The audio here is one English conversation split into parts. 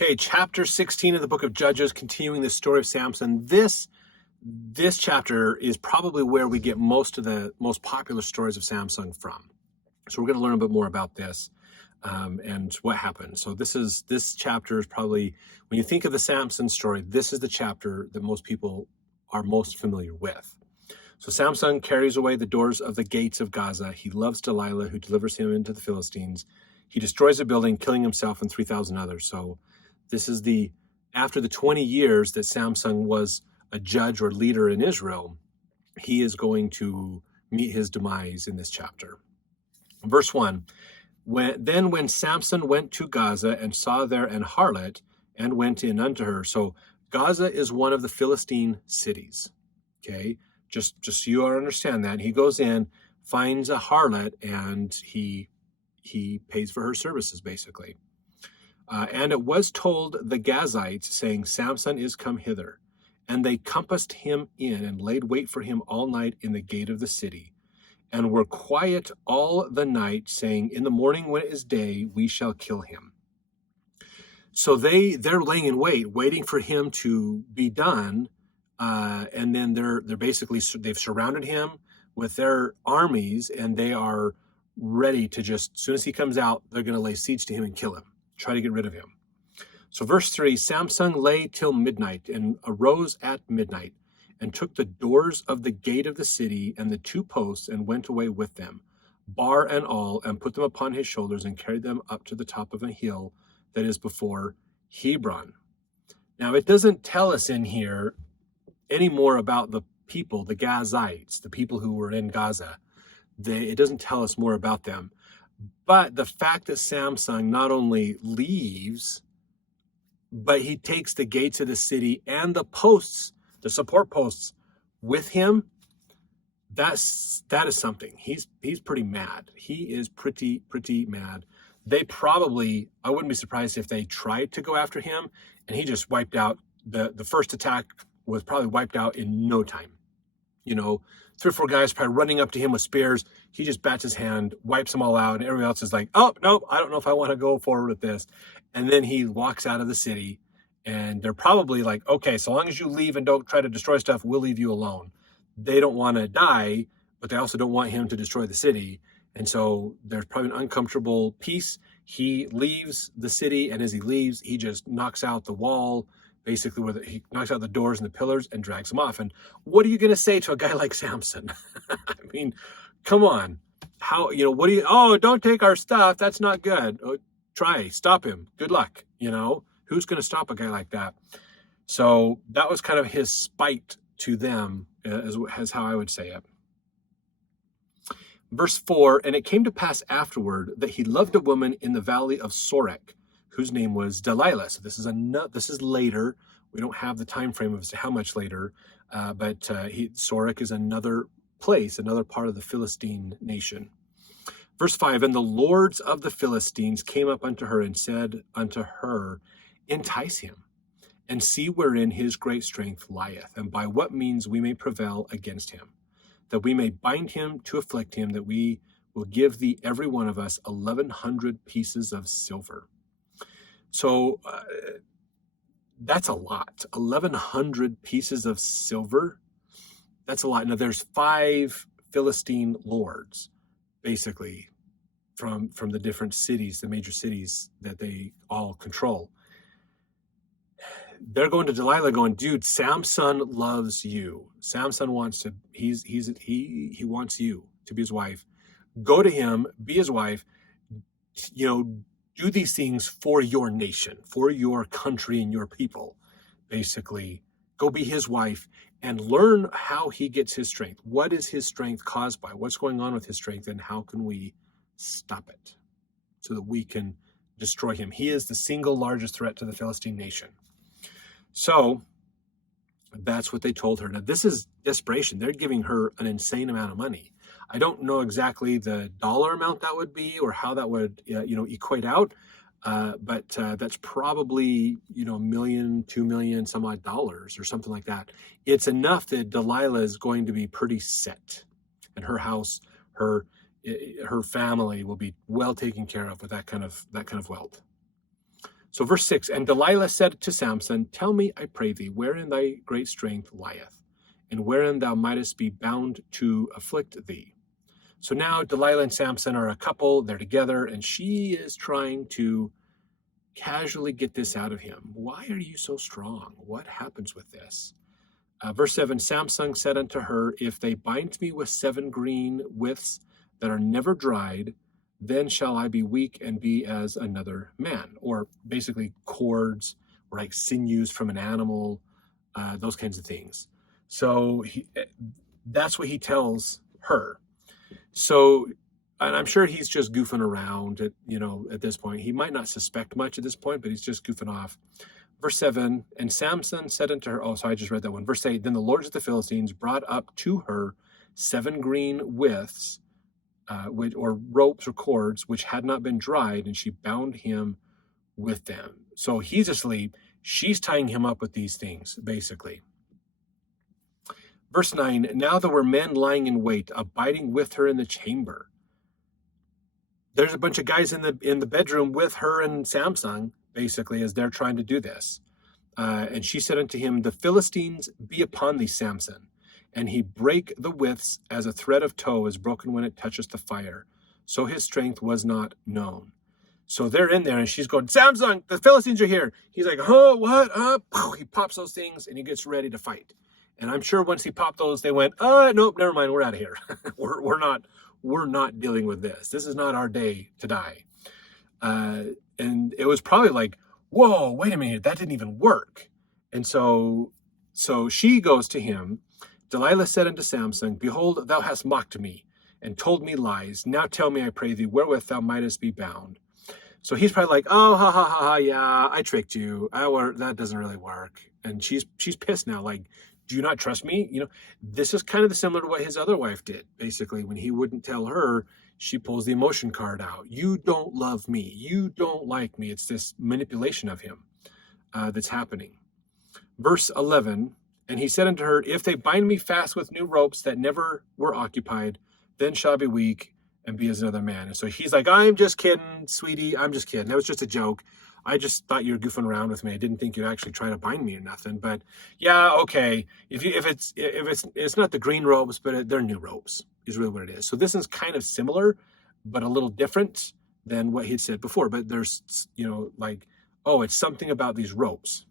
Okay, chapter 16 of the book of Judges, continuing the story of Samson. This chapter is probably where we get most of the most popular stories of Samson from. So we're going to learn a bit more about this and what happened. So this chapter is probably, when you think of the Samson story, this is the chapter that most people are most familiar with. So Samson carries away the doors of the gates of Gaza. He loves Delilah, who delivers him into the Philistines. He destroys a building, killing himself and 3,000 others. So this is after the 20 years that Samson was a judge or leader in Israel, he is going to meet his demise in this chapter. Verse 1, when Samson went to Gaza and saw there an harlot and went in unto her. So Gaza is one of the Philistine cities, okay? Just so you understand that. He goes in, finds a harlot, and he pays for her services, basically. And it was told the Gazites, saying, Samson is come hither. And they compassed him in and laid wait for him all night in the gate of the city, and were quiet all the night, saying, in the morning when it is day, we shall kill him. So they're laying in wait, waiting for him to be done. And then they've surrounded him with their armies, and they are ready to just, as soon as he comes out, they're going to lay siege to him and kill him, try to get rid of him. So verse 3, Samson lay till midnight and arose at midnight and took the doors of the gate of the city and the two posts and went away with them, bar and all, and put them upon his shoulders and carried them up to the top of a hill that is before Hebron. Now, it doesn't tell us in here any more about the people, the Gazites, the people who were in Gaza. It doesn't tell us more about them. But the fact that Samson not only leaves, but he takes the gates of the city and the posts, the support posts, with him, that is something. He's pretty mad. He is pretty mad. They probably, I wouldn't be surprised if they tried to go after him and he just wiped out. The first attack was probably wiped out in no time. 3 or 4 guys probably running up to him with spears. He just bats his hand, wipes them all out, and everybody else is like, oh, no, I don't know if I want to go forward with this. And then he walks out of the city, and they're probably like, okay, so long as you leave and don't try to destroy stuff, we'll leave you alone. They don't want to die, but they also don't want him to destroy the city. And so there's probably an uncomfortable peace. He leaves the city, and as he leaves, he just knocks out the wall, basically where he knocks out the doors and the pillars and drags them off. And what are you going to say to a guy like Samson? I mean, come on. Don't take our stuff. That's not good. Stop him. Good luck. Who's going to stop a guy like that? So that was kind of his spite to them, as how I would say it. Verse 4, and it came to pass afterward that he loved a woman in the valley of Sorek, whose name was Delilah. So this is later. We don't have the time frame as to how much later, but Sorek is another place, another part of the Philistine nation. Verse 5, and the lords of the Philistines came up unto her and said unto her, entice him, and see wherein his great strength lieth, and by what means we may prevail against him, that we may bind him to afflict him, that we will give thee every one of us 1,100 pieces of silver. So that's a lot. 1,100 pieces of silver. That's a lot. Now there's 5 Philistine lords, basically, from the different cities, the major cities that they all control. They're going to Delilah, going, dude, Samson loves you. Samson wants to. He wants you to be his wife. Go to him, be his wife. Do these things for your nation, for your country and your people, basically. Go be his wife and learn how he gets his strength. What is his strength caused by? What's going on with his strength, and how can we stop it so that we can destroy him? He is the single largest threat to the Philistine nation. So that's what they told her. Now, this is desperation. They're giving her an insane amount of money. I don't know exactly the dollar amount that would be or how that would, equate out. But that's probably, $1 million, $2 million, some odd dollars or something like that. It's enough that Delilah is going to be pretty set, and her house, her family will be well taken care of with that kind of wealth. So verse 6, and Delilah said to Samson, tell me, I pray thee, wherein thy great strength lieth, and wherein thou mightest be bound to afflict thee. So now Delilah and Samson are a couple, they're together, and she is trying to casually get this out of him. Why are you so strong? What happens with this? Verse 7, Samson said unto her, if they bind me with 7 green withs that are never dried, then shall I be weak and be as another man. Or basically cords, or like sinews from an animal, those kinds of things. So that's what he tells her. So, and I'm sure he's just goofing around at this point. He might not suspect much at this point, but he's just goofing off. Verse 7, and Samson said unto her, I just read that one. Verse 8, then the lords of the Philistines brought up to her 7 green withs, or ropes or cords, which had not been dried, and she bound him with them. So he's asleep. She's tying him up with these things, basically. Verse 9, now there were men lying in wait, abiding with her in the chamber. There's a bunch of guys in the bedroom with her and Samson, basically, as they're trying to do this. And she said unto him, the Philistines be upon thee, Samson. And he brake the withs as a thread of tow is broken when it touches the fire. So his strength was not known. So they're in there, and she's going, Samson, the Philistines are here. He's like, oh, what? He pops those things, and he gets ready to fight. And I'm sure once he popped those, they went, nope, never mind, we're out of here. we're not dealing with this. This is not our day to die. And it was probably like, whoa, wait a minute, that didn't even work. And so she goes to him. Delilah said unto Samson, behold, thou hast mocked me, and told me lies. Now tell me, I pray thee, wherewith thou mightest be bound. So he's probably like, oh, ha, ha, ha, ha, yeah, I tricked you. That doesn't really work. And she's pissed now, like, do you not trust me? This is kind of similar to what his other wife did. Basically, when he wouldn't tell her, she pulls the emotion card out. You don't love me. You don't like me. It's this manipulation of him that's happening. Verse 11, and he said unto her, if they bind me fast with new ropes that never were occupied, then shall I be weak and be as another man. And so he's like, I'm just kidding, sweetie. I'm just kidding. That was just a joke. I just thought you were goofing around with me. I didn't think you'd actually try to bind me or nothing. But yeah, okay. If it's not the green ropes, but they're new ropes is really what it is. So this is kind of similar, but a little different than what he'd said before. But there's it's something about these ropes.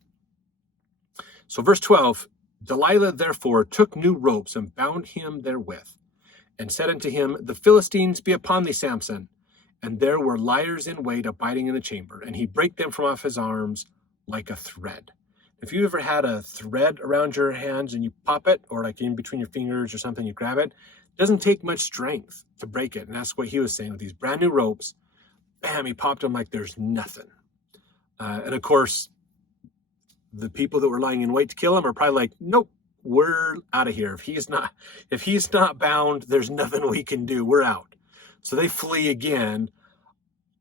So verse 12, Delilah therefore took new ropes and bound him therewith, and said unto him, the Philistines be upon thee, Samson. And there were liars in wait abiding in the chamber, and he brake them from off his arms like a thread. If you ever had a thread around your hands and you pop it, or like in between your fingers or something, you grab it, it doesn't take much strength to break it. And that's what he was saying with these brand new ropes. Bam, he popped them like there's nothing. And of course, the people that were lying in wait to kill him are probably like, nope, we're out of here. If he's not bound, there's nothing we can do. We're out. So they flee again.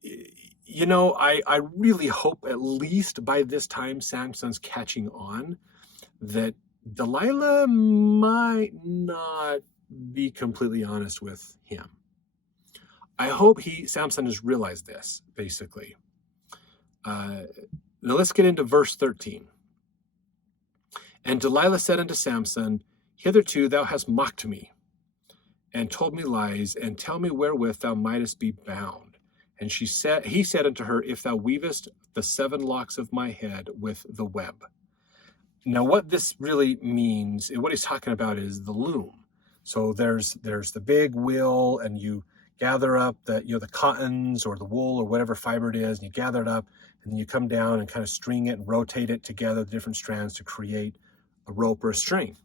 I really hope at least by this time Samson's catching on that Delilah might not be completely honest with him. I hope Samson has realized this, basically. Now let's get into verse 13. And Delilah said unto Samson, hitherto thou hast mocked me, and told me lies, and tell me wherewith thou mightest be bound. And he said unto her, if thou weavest the 7 locks of my head with the web. Now what this really means, what he's talking about is the loom. So there's the big wheel, and you gather up the cottons or the wool or whatever fiber it is, and you gather it up, and then you come down and kind of string it and rotate it together, the different strands, to create a rope or a string.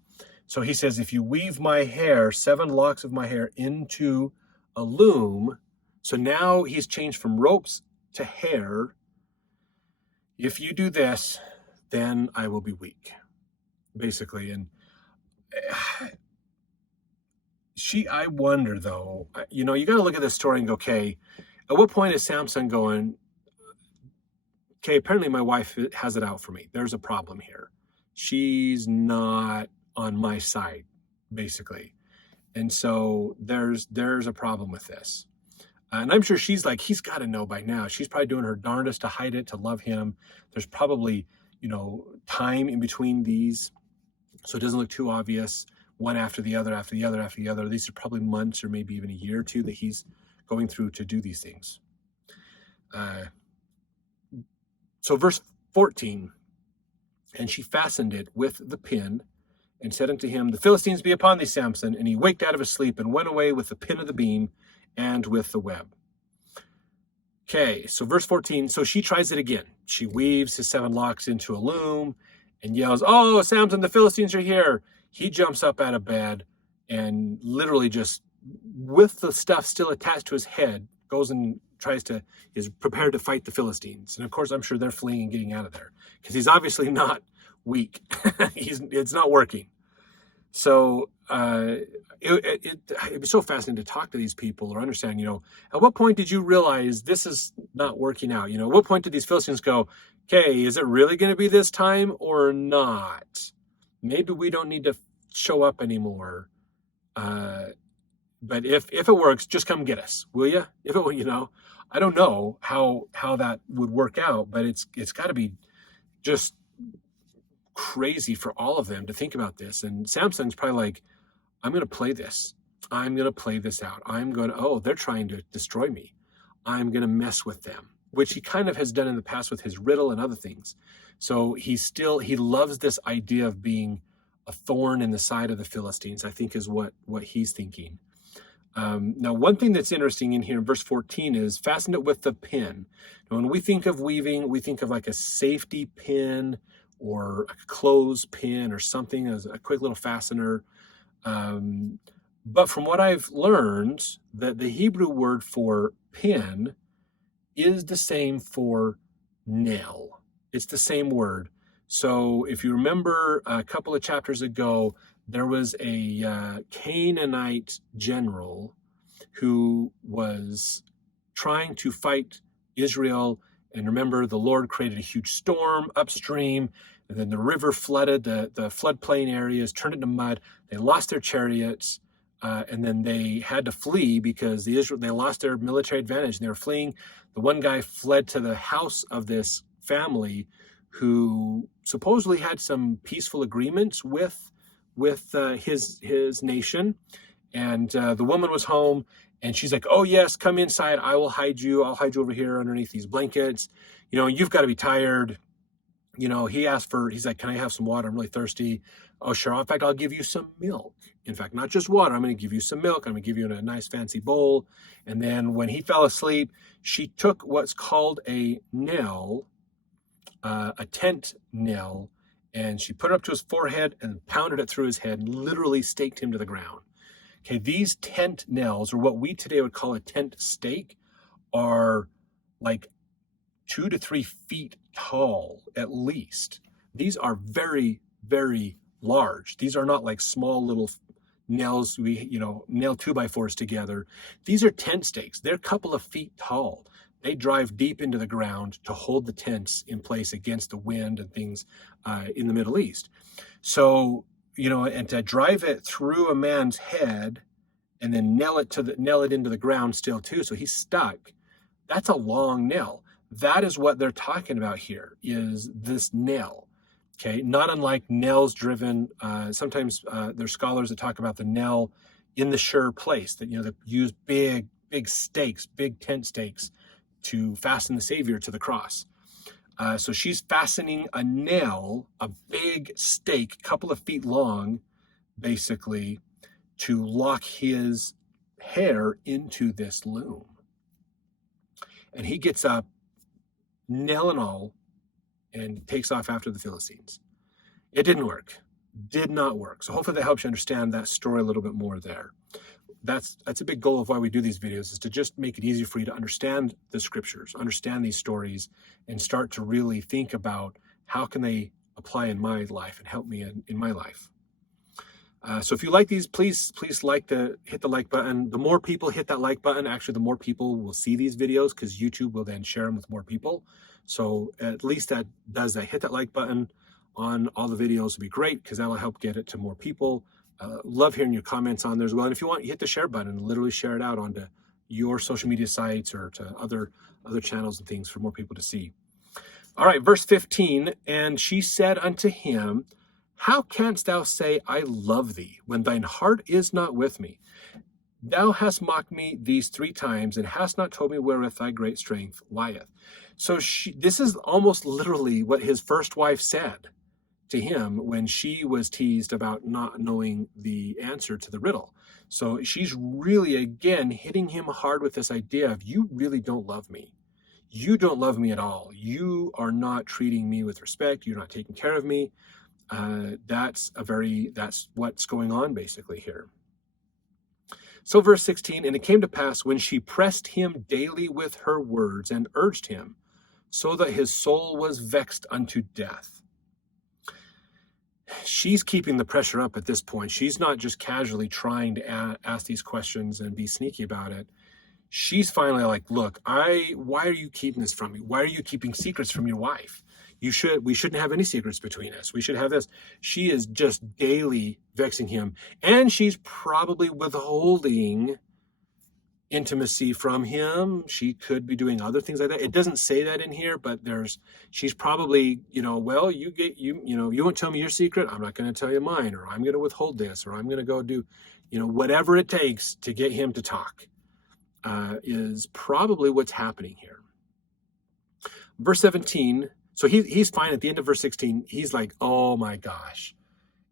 So he says, if you weave my hair, 7 locks of my hair into a loom, so now he's changed from ropes to hair. If you do this, then I will be weak, basically. And I wonder though, you got to look at this story and go, okay, at what point is Samson going, okay, apparently my wife has it out for me. There's a problem here. She's not on my side, basically. And so there's a problem with this. And I'm sure she's like, he's got to know by now. She's probably doing her darndest to hide it, to love him. There's probably, time in between these, so it doesn't look too obvious, one after the other, after the other, after the other. These are probably months or maybe even a year or two that he's going through to do these things. So verse 14, and she fastened it with the pin and said unto him, the Philistines be upon thee, Samson. And he waked out of his sleep and went away with the pin of the beam and with the web. Okay, so verse 14, so she tries it again. She weaves his 7 locks into a loom and yells, oh, Samson, the Philistines are here. He jumps up out of bed and literally just, with the stuff still attached to his head, goes and is prepared to fight the Philistines. And of course, I'm sure they're fleeing and getting out of there because he's obviously not weak. It's not working. So it'd be so fascinating to talk to these people or understand, at what point did you realize this is not working out? At what point did these Philistines go, okay, is it really going to be this time or not? Maybe we don't need to show up anymore. But if it works, just come get us, will you? If it, I don't know how that would work out, but it's got to be just crazy for all of them to think about this. And Samson's probably like, I'm going to play this. I'm going to play this out. They're trying to destroy me. I'm going to mess with them, which he kind of has done in the past with his riddle and other things. So he loves this idea of being a thorn in the side of the Philistines, I think is what he's thinking. Now, one thing that's interesting in here in verse 14 is fasten it with the pin. Now, when we think of weaving, we think of like a safety pin or a clothes pin or something as a quick little fastener. But from what I've learned, that the Hebrew word for pin is the same for nail. It's the same word. So if you remember a couple of chapters ago, there was a Canaanite general who was trying to fight Israel. And remember, the Lord created a huge storm upstream, and then the river flooded the floodplain areas, turned into mud. They lost their chariots, and then they had to flee because they lost their military advantage, and they were fleeing. The one guy fled to the house of this family who supposedly had some peaceful agreements with his nation, and the woman was home, and she's like, oh yes, come inside, I'll hide you over here underneath these blankets, you've got to be tired. He's like, can I have some water? I'm really thirsty. Oh sure, in fact, I'll give you some milk. In fact, not just water, I'm going to give you some milk. I'm going to give you in a nice fancy bowl. And then when he fell asleep, she took what's called a nail, a tent nail, and she put it up to his forehead and pounded it through his head and literally staked him to the ground. Okay, these tent nails, or what we today would call a tent stake, are like 2 to 3 feet tall, at least. These are very, very large. These are not like small little nails we, nail 2x4s together. These are tent stakes. They're a couple of feet tall. They drive deep into the ground to hold the tents in place against the wind and things in the Middle East. So, and to drive it through a man's head and then nail it into the ground still too, so he's stuck. That's a long nail. That is what they're talking about here, is this nail. Okay, not unlike nails driven. Sometimes there's scholars that talk about the nail in the sure place, that that use big stakes, big tent stakes, to fasten the Savior to the cross. So she's fastening a nail, a big stake, a couple of feet long, basically, to lock his hair into this loom. And he gets up, nail and all, and takes off after the Philistines. It didn't work. Did not work. So hopefully that helps you understand that story a little bit more there. That's a big goal of why we do these videos, is to just make it easier for you to understand the scriptures, understand these stories, and start to really think about how can they apply in my life and help me in my life. So if you like these, please hit the like button. The more people hit that like button, actually, the more people will see these videos, because YouTube will then share them with more people. So at least that does that. Hit that like button on all the videos would be great, because that'll help get it to more people. Love hearing your comments on there as well. And if you want, hit the share button and literally share it out onto your social media sites or to other channels and things for more people to see. All right, verse 15, and she said unto him, how canst thou say, I love thee, when thine heart is not with me? Thou hast mocked me these 3 times, and hast not told me wherewith thy great strength lieth. So this is almost literally what his first wife said to him when she was teased about not knowing the answer to the riddle. So she's really, again, hitting him hard with this idea of, you really don't love me. You don't love me at all. You are not treating me with respect. You're not taking care of me. That's what's going on basically here. So verse 16, and it came to pass when she pressed him daily with her words and urged him, so that his soul was vexed unto death. She's keeping the pressure up at this point. She's not just casually trying to ask these questions and be sneaky about it. She's finally like, look, why are you keeping this from me? Why are you keeping secrets from your wife? We shouldn't have any secrets between us. We should have this. She is just daily vexing him. And she's probably withholding intimacy from him. She could be doing other things like that. It doesn't say that in here, but she's probably, well, you won't tell me your secret. I'm not going to tell you mine, or I'm going to withhold this, or I'm going to go do, whatever it takes to get him to talk, is probably what's happening here. Verse 17. So he's fine. At the end of verse 16, he's like, oh my gosh,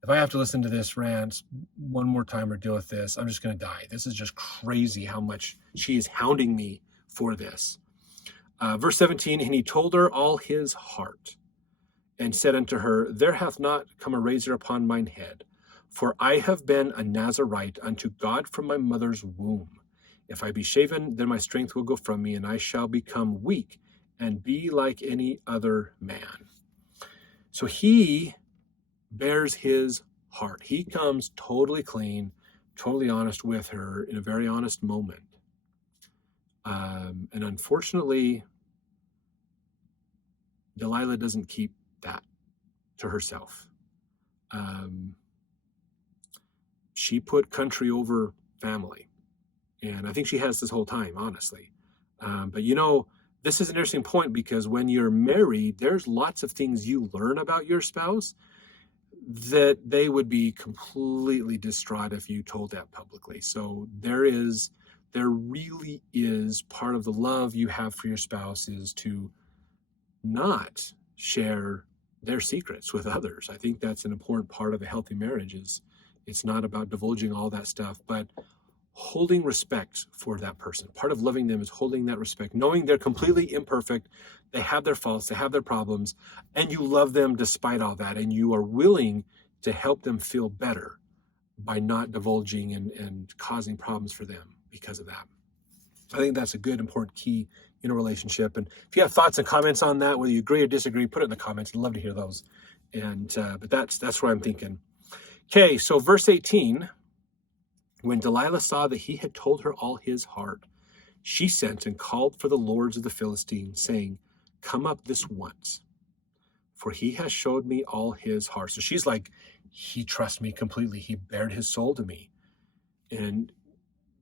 if I have to listen to this rant one more time or deal with this, I'm just going to die. This is just crazy how much she is hounding me for this. Verse 17, and he told her all his heart and said unto her, there hath not come a razor upon mine head, for I have been a Nazarite unto God from my mother's womb. If I be shaven, then my strength will go from me, and I shall become weak and be like any other man. So he bears his heart. He comes totally clean, totally honest with her in a very honest moment. And unfortunately, Delilah doesn't keep that to herself. She put country over family. And I think she has this whole time, honestly. But this is an interesting point, because when you're married, there's lots of things you learn about your spouse that they would be completely distraught if you told that publicly. So there really is part of the love you have for your spouse is to not share their secrets with others. I think that's an important part of a healthy marriage. It's not about divulging all that stuff, but holding respect for that person. Part of loving them is holding that respect, knowing they're completely imperfect, they have their faults, they have their problems, and you love them despite all that, and you are willing to help them feel better by not divulging and causing problems for them because of that. I think that's a good, important key in a relationship. And if you have thoughts and comments on that, whether you agree or disagree, put it in the comments. I'd love to hear those. And but that's what I'm thinking. Okay, so verse 18. When Delilah saw that he had told her all his heart, she sent and called for the lords of the Philistines, saying, come up this once, for he has showed me all his heart. So she's like, he trusts me completely. He bared his soul to me. And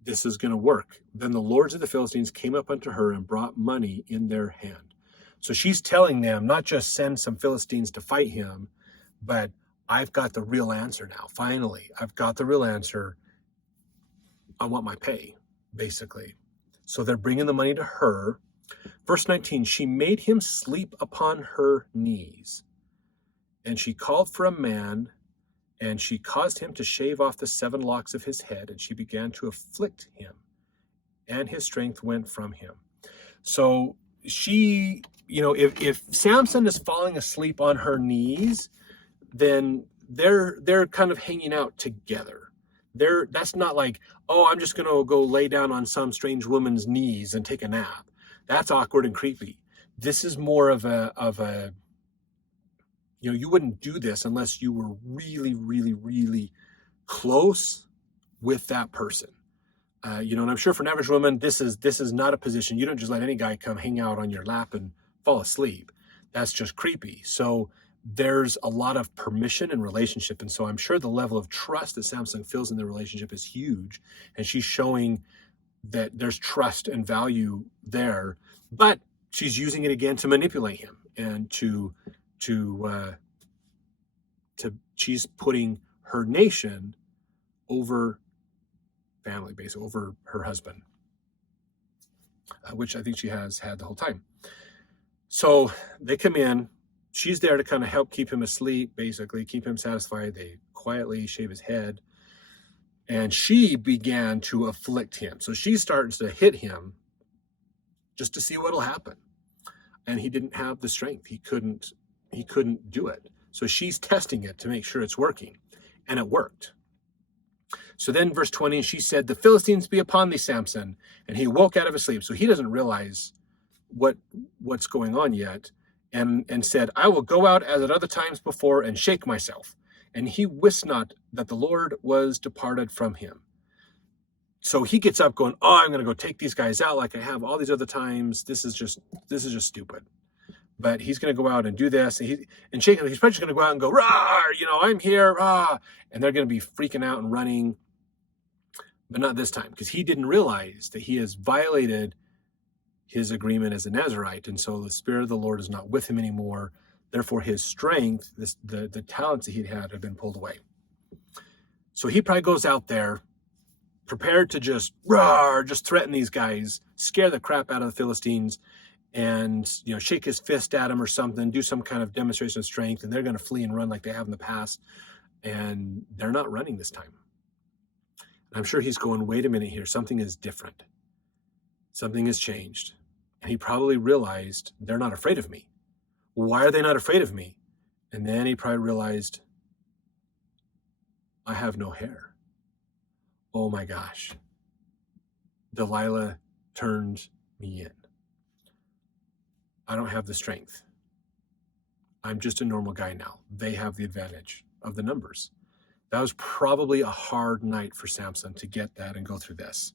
this is going to work. Then the lords of the Philistines came up unto her and brought money in their hand. So she's telling them, not just send some Philistines to fight him, but I've got the real answer now. Finally, I've got the real answer. I want my pay, basically. So they're bringing the money to her. Verse 19, she made him sleep upon her knees, and she called for a man, and she caused him to shave off the 7 locks of his head, and she began to afflict him, and his strength went from him. So she, if Samson is falling asleep on her knees, then they're kind of hanging out together. That's not like, oh, I'm just going to go lay down on some strange woman's knees and take a nap. That's awkward and creepy. This is more of a, you wouldn't do this unless you were really, really, really close with that person. And I'm sure for an average woman, this is not a position. You don't just let any guy come hang out on your lap and fall asleep. That's just creepy. So there's a lot of permission in relationship. And so I'm sure the level of trust that Samson feels in the relationship is huge. And she's showing that there's trust and value there, but she's using it again to manipulate him and she's putting her nation over family base, over her husband, which I think she has had the whole time. So they come in. She's there to kind of help keep him asleep, basically, keep him satisfied. They quietly shave his head. And she began to afflict him. So she starts to hit him just to see what'll happen. And he didn't have the strength. He couldn't do it. So she's testing it to make sure it's working. And it worked. So then verse 20, she said, "The Philistines be upon thee, Samson." And he woke out of his sleep. So he doesn't realize what's going on yet. And said, "I will go out as at other times before and shake myself." And he wist not that the Lord was departed from him. So he gets up going, "Oh, I'm going to go take these guys out like I have all these other times. This is just stupid." But he's going to go out and do this. And shake it. He's probably just going to go out and go, "Rah, I'm here, rah." And they're going to be freaking out and running. But not this time, because he didn't realize that he has violated his agreement as a Nazirite. And so the Spirit of the Lord is not with him anymore. Therefore, his strength, the talents that he'd had have been pulled away. So he probably goes out there prepared to just threaten these guys, scare the crap out of the Philistines, and shake his fist at them or something, do some kind of demonstration of strength, and they're going to flee and run like they have in the past. And they're not running this time. I'm sure he's going, wait a minute here, something is different. Something has changed. And he probably realized they're not afraid of me. Why are they not afraid of me? And then he probably realized, I have no hair. Oh my gosh. Delilah turned me in. I don't have the strength. I'm just a normal guy now. They have the advantage of the numbers. That was probably a hard night for Samson to get that and go through this.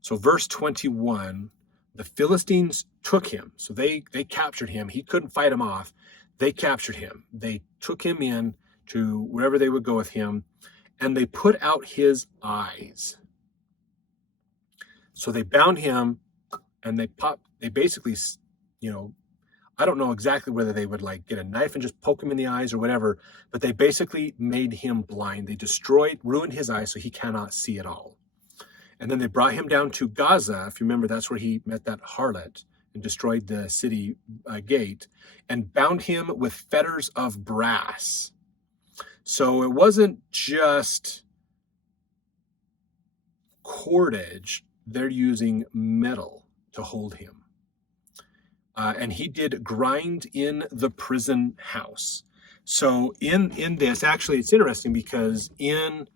So verse 21, the Philistines took him. So they captured him. He couldn't fight him off. They captured him. They took him in to wherever they would go with him, and they put out his eyes. So they bound him, and they basically, I don't know exactly whether they would get a knife and just poke him in the eyes or whatever, but they basically made him blind. They ruined his eyes so he cannot see at all. And then they brought him down to Gaza. If you remember, that's where he met that harlot and destroyed the city gate, and bound him with fetters of brass. So it wasn't just cordage. They're using metal to hold him. And he did grind in the prison house. So in this, actually, it's interesting because in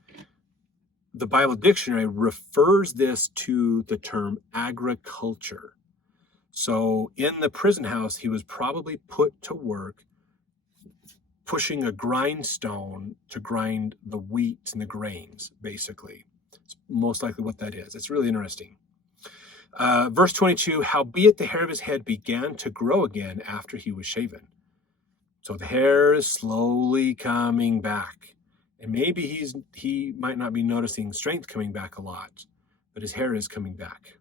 the Bible dictionary refers this to the term agriculture. So in the prison house, he was probably put to work pushing a grindstone to grind the wheat and the grains, basically. It's most likely what that is. It's really interesting. Verse 22, howbeit the hair of his head began to grow again after he was shaven. So the hair is slowly coming back. And maybe he might not be noticing strength coming back a lot, but his hair is coming back.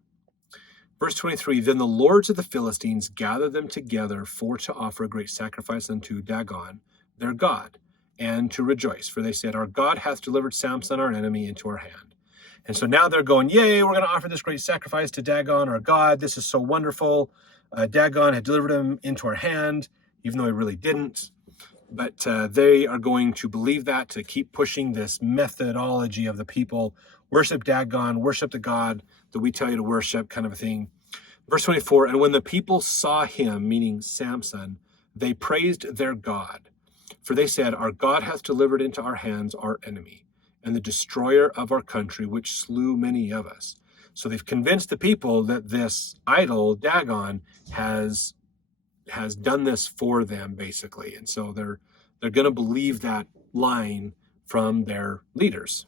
Verse 23, then the lords of the Philistines gathered them together for to offer a great sacrifice unto Dagon, their god, and to rejoice. For they said, our God hath delivered Samson, our enemy, into our hand. And so now they're going, yay, we're going to offer this great sacrifice to Dagon, our God. This is so wonderful. Dagon had delivered him into our hand, even though he really didn't. But they are going to believe that, to keep pushing this methodology of the people. Worship Dagon, worship the God that we tell you to worship, kind of a thing. Verse 24, and when the people saw him, meaning Samson, they praised their God. For they said, our God hath delivered into our hands our enemy, and the destroyer of our country, which slew many of us. So they've convinced the people that this idol, Dagon, has done this for them, basically. And so they're going to believe that line from their leaders.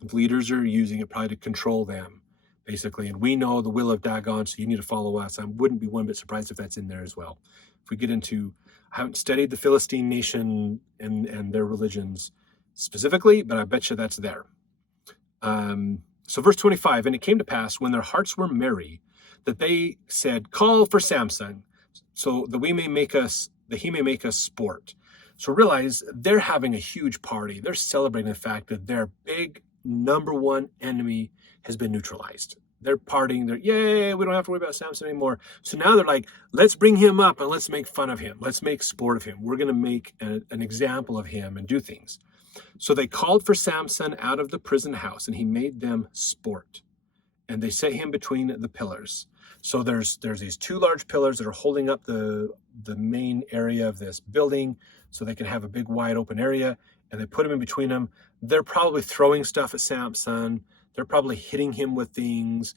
The leaders are using it probably to control them, basically. And we know the will of Dagon, so you need to follow us. I wouldn't be one bit surprised if that's in there as well. If we get into, I haven't studied the Philistine nation and their religions specifically, but I bet you that's there. So verse 25, and it came to pass when their hearts were merry that they said, call for Samson so that he may make us sport. So realize they're having a huge party. They're celebrating the fact that their big number one enemy has been neutralized. They're partying. They're, yay, we don't have to worry about Samson anymore. So now they're like, let's bring him up and let's make fun of him. Let's make sport of him. We're going to make an example of him and do things. So they called for Samson out of the prison house, and he made them sport. And they set him between the pillars. So there's these two large pillars that are holding up the main area of this building so they can have a big wide open area, and they put him in between them. They're probably throwing stuff at Samson. They're probably hitting him with things,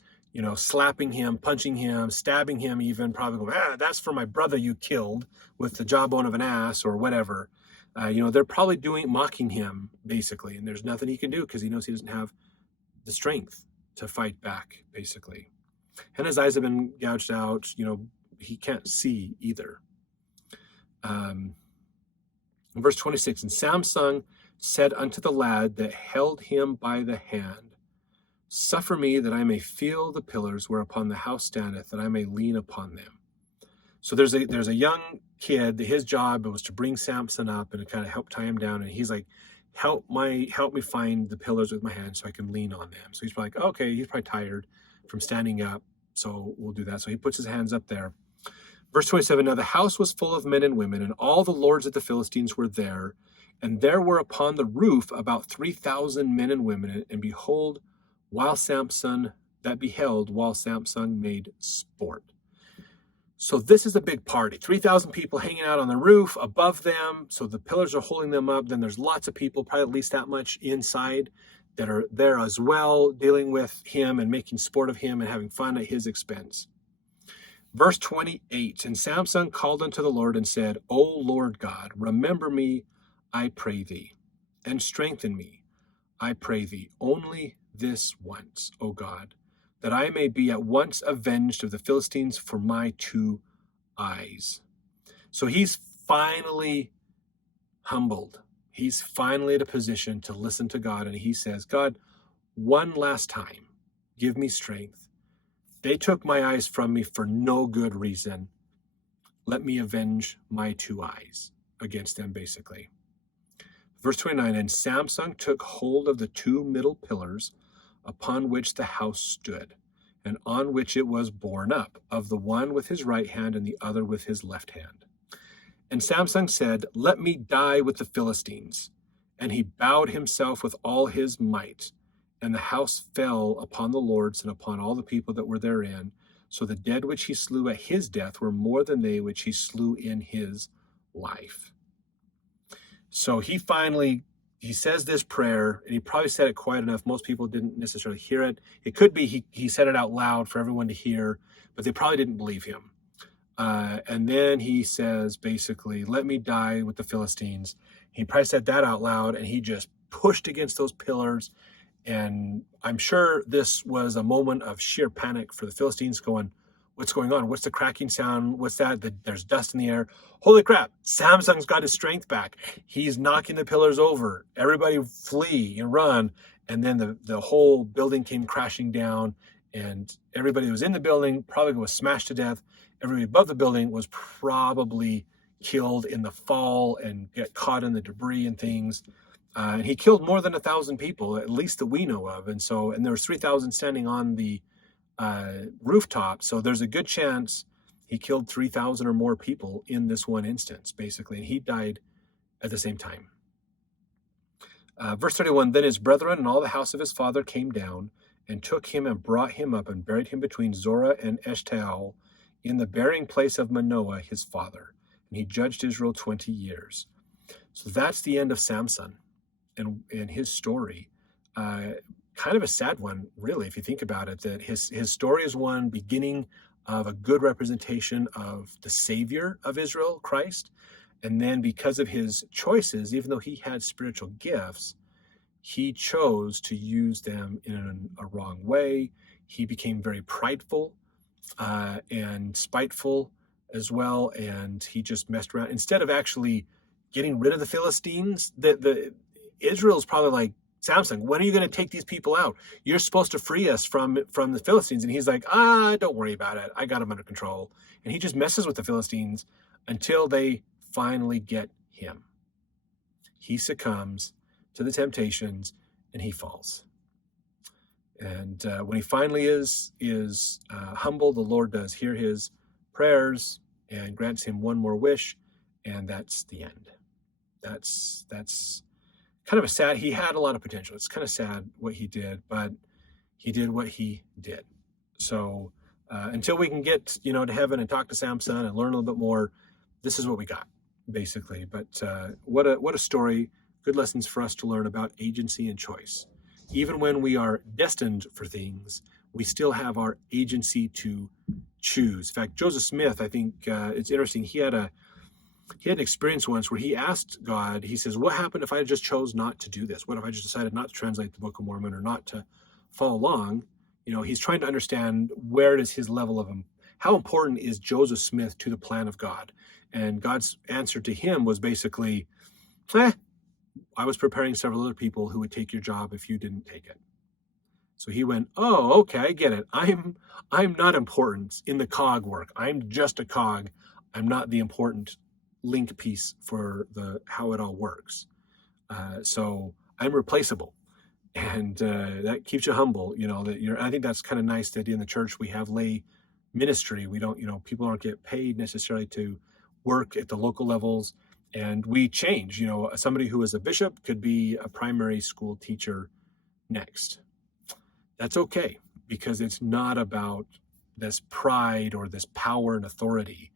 slapping him, punching him, stabbing him even, probably going, that's for my brother you killed with the jawbone of an ass or whatever. They're probably mocking him basically, and there's nothing he can do because he knows he doesn't have the strength to fight back, basically. And his eyes have been gouged out. He can't see either. Verse 26, and Samson said unto the lad that held him by the hand, suffer me that I may feel the pillars whereupon the house standeth, that I may lean upon them. So there's a young kid that his job was to bring Samson up and to kind of help tie him down. And he's like, help me find the pillars with my hand so I can lean on them. So he's probably like, okay, he's probably tired from standing up, so we'll do that. So he puts his hands up there. Verse 27, now the house was full of men and women, and all the lords of the Philistines were there. And there were upon the roof about 3,000 men and women. And behold, while Samson made sport. So this is a big party. 3,000 people hanging out on the roof above them. So the pillars are holding them up. Then there's lots of people, probably at least that much inside, that are there as well, dealing with him and making sport of him and having fun at his expense. Verse 28, and Samson called unto the Lord and said, O Lord God, remember me, I pray thee, and strengthen me, I pray thee, only this once, O God, that I may be at once avenged of the Philistines for my 2 eyes. So he's finally humbled. He's finally at a position to listen to God, and he says, God, one last time, give me strength. They took my eyes from me for no good reason. Let me avenge my 2 eyes against them, basically. Verse 29, and Samson took hold of the 2 middle pillars upon which the house stood, and on which it was borne up, of the one with his right hand and the other with his left hand. And Samson said, let me die with the Philistines. And he bowed himself with all his might, and the house fell upon the lords and upon all the people that were therein. So the dead which he slew at his death were more than they which he slew in his life. So he says this prayer, and he probably said it quiet enough. Most people didn't necessarily hear it. It could be he said it out loud for everyone to hear, but they probably didn't believe him. And then he says, basically, let me die with the Philistines. He probably said that out loud, and he just pushed against those pillars. And I'm sure this was a moment of sheer panic for the Philistines, going, what's going on? What's the cracking sound? What's that? There's dust in the air. Holy crap, Samson's got his strength back. He's knocking the pillars over. Everybody flee and run. And then the whole building came crashing down, and everybody who was in the building probably was smashed to death. Everybody above the building was probably killed in the fall and get caught in the debris and things. And he killed more than 1,000 people, at least that we know of. And there was 3,000 standing on the rooftop. So there's a good chance he killed 3,000 or more people in this one instance, basically. And he died at the same time. Verse 31, then his brethren and all the house of his father came down and took him and brought him up and buried him between Zorah and Eshtaol in the burying place of Manoah, his father. And he judged Israel 20 years. So that's the end of Samson and his story. Kind of a sad one, really, if you think about it, that his story is one beginning of a good representation of the Savior of Israel, Christ. And then because of his choices, even though he had spiritual gifts, he chose to use them in a wrong way. He became very prideful and spiteful as well. And he just messed around. Instead of actually getting rid of the Philistines, Israel's probably like Samson, when are you going to take these people out? You're supposed to free us from the Philistines. And he's like, don't worry about it. I got them under control. And he just messes with the Philistines until they finally get him. He succumbs to the temptations and he falls. And when he finally is humble, the Lord does hear his prayers and grants him one more wish, and that's the end. That's kind of a sad. He had a lot of potential. It's kind of sad what he did, but he did what he did. So until we can get to heaven and talk to Samson and learn a little bit more, this is what we got basically. But what a story! Good lessons for us to learn about agency and choice. Even when we are destined for things, we still have our agency to choose. In fact, Joseph Smith, I think it's interesting. He had an experience once where he asked God, he says, what happened if I just chose not to do this? What if I just decided not to translate the Book of Mormon or not to follow along? He's trying to understand where is his level of how important is Joseph Smith to the plan of God? And God's answer to him was basically, I was preparing several other people who would take your job if you didn't take it. So he went, oh, okay, I get it. I'm not important in the cog work. I'm just a cog. I'm not the important link piece for how it all works. So I'm replaceable. And that keeps you humble, I think that's kind of nice that in the church we have lay ministry. We don't, people don't get paid necessarily to work at the local levels. And we change, somebody who is a bishop could be a primary school teacher next. That's okay, because it's not about this pride or this power and authority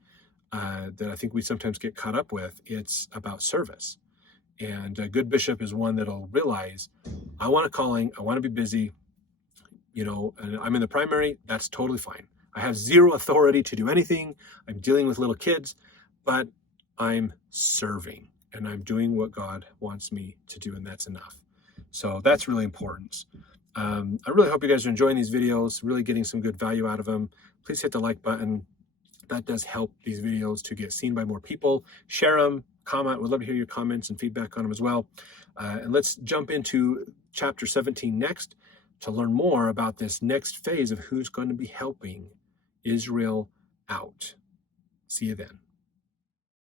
that I think we sometimes get caught up with. It's about service. And a good bishop is one that'll realize, I want a calling, I want to be busy, and I'm in the primary, that's totally fine. I have zero authority to do anything. I'm dealing with little kids, but I'm serving and I'm doing what God wants me to do, and that's enough. So that's really important. I really hope you guys are enjoying these videos, really getting some good value out of them. Please hit the like button. That does help these videos to get seen by more people. Share them, comment. We'd love to hear your comments and feedback on them as well. And let's jump into chapter 17 next to learn more about this next phase of who's going to be helping Israel out. See you then.